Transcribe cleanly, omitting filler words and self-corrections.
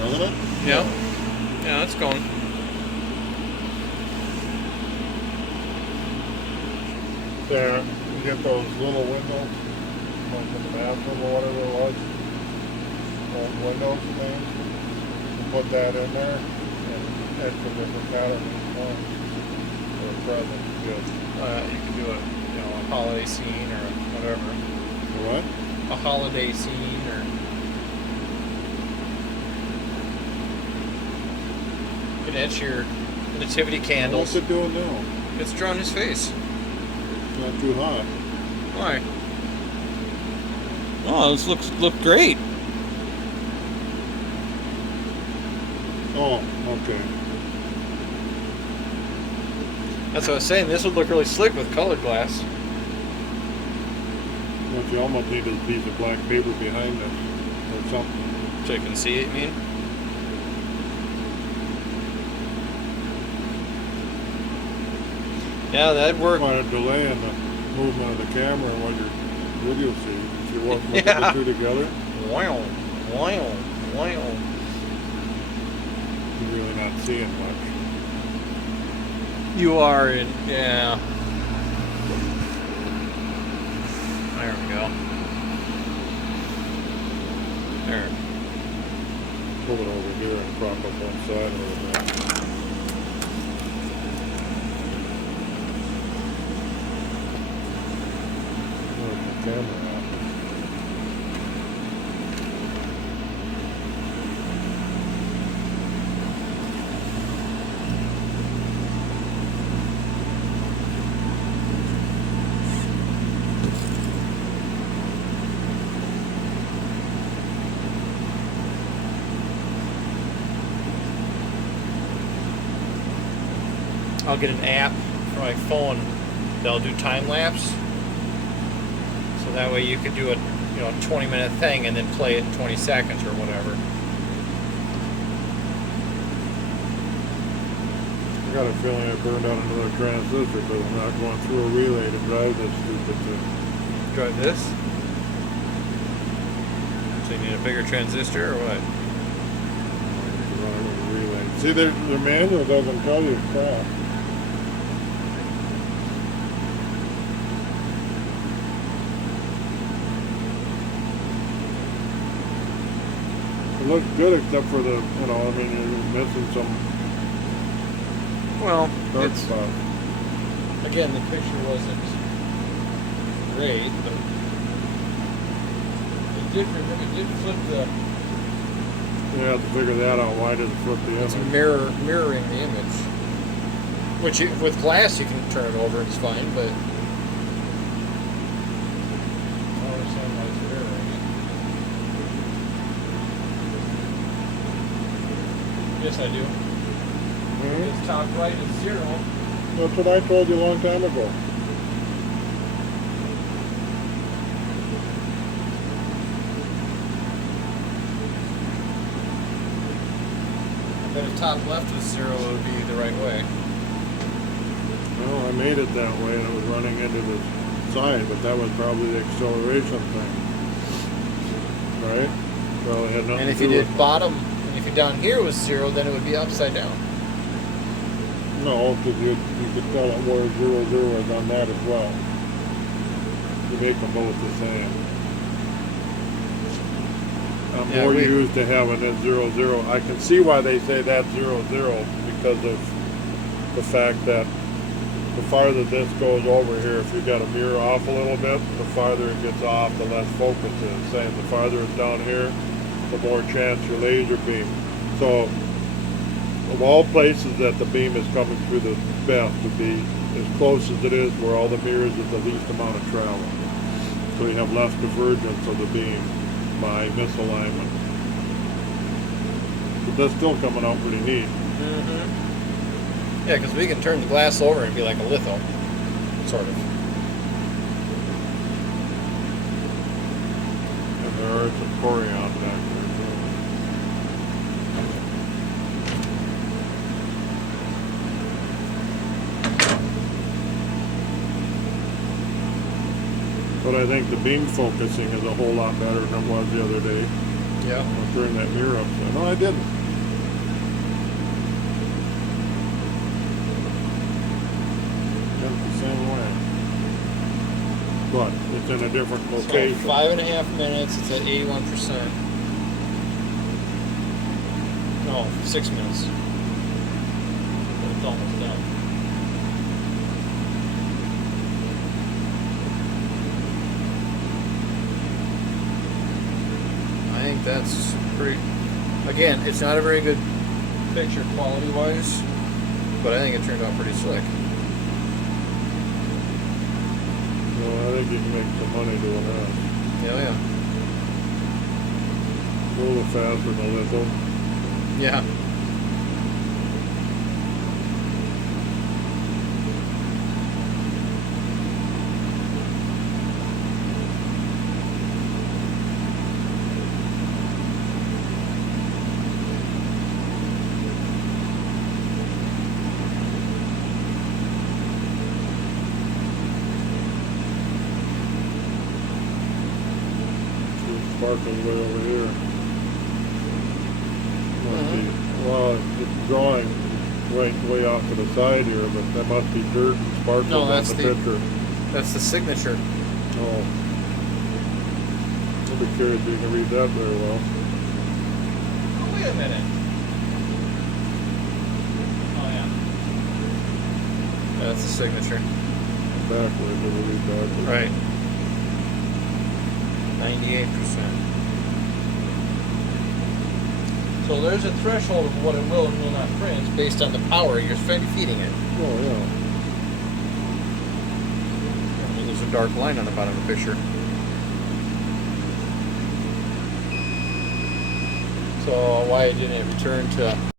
Doesn't it? Yeah. Yeah, it's going. There, you get those little windows, like in the bathroom or whatever it was. Those windows things. You put that in there and etch a different pattern each one. For a present. Good. You can do a holiday scene or whatever. What? A holiday scene or. You can etch your nativity candles. What's it doing now? It's drawing his face. Not too hot. Why? Oh, this look great. Oh, okay. That's what I was saying. This would look really slick with colored glass. What you almost need is a piece of black paper behind it or something. So you can see it, you mean? Yeah, that'd work. Want to delay in the movement of the camera and what your video sees. If you want to Yeah. put the two together, Wow. Wow. Wow. you're really not seeing much. You are in, yeah. There we go. There. Pull it over here and prop up one side a little bit. Where's the camera at? I'll get an app for my phone that'll do time lapse. So that way you could do a 20-minute thing and then play it in 20 seconds or whatever. I got a feeling I burned out another transistor because I'm not going through a relay to drive this stupid thing. Drive this. So you need a bigger transistor or what? Run with a relay. See, the manual doesn't tell you crap. It looks good except for the, I mean, you're missing some Well, dark it's spot. again the picture wasn't great, but it did flip the. You have to figure that out. Why did it flip the It's image? mirroring the image. Which with glass you can turn it over, it's fine, but I don't understand why it's mirroring it. Yes, I do. Hmm? Its top right is 0. That's what I told you a long time ago. But if top left was 0, it would be the right way. Well, I made it that way and it was running into the side, but that was probably the acceleration thing. Right? Probably had nothing And if to you do did with bottom, and if you down here was 0, then it would be upside down. No, because you could tell it where 0, 0 is on that as well. You make them both the same. I'm Yeah, more used to having it 0, 0. I can see why they say that's 0, 0 because of the fact that the farther this goes over here, if you got a mirror off a little bit, the farther it gets off, the less focus it is. Same, the farther it's down here, the more chance your laser beam. So, of all places that the beam is coming through the best to be as close as it is where all the mirrors is the least amount of travel. So you have less divergence of the beam by misalignment. But that's still coming out pretty neat. Mm-hmm. Yeah, because we can turn the glass over and be like a litho, sort of. And there are some Corian back there too. But I think the beam focusing is a whole lot better than it was the other day. Yeah. I'm gonna turn that mirror up. No, I didn't. That's the same way. But it's in a different location. So 5.5 minutes. It's at 81%. No, 6 minutes. But it's almost done. I think that's pretty. Again, it's not a very good picture quality-wise, but I think it turned out pretty slick. No, I think you can make some money doing that. Yeah. A little faster than a little. Yeah. Sparkling way over here. Must be, well, it's drawing right way off to the side here, but that must be dirt and sparkles No, on that's the the- picture. That's the signature. Oh. I'll be curious if you can read that very well. Oh, wait a minute. Oh, yeah. That's the signature. Backwards, it'll read backwards. Right. 98%. So there's a threshold of what it will and will not print based on the power you're feeding it. Oh, yeah. There's a dark line on the bottom of the picture. So why didn't it return to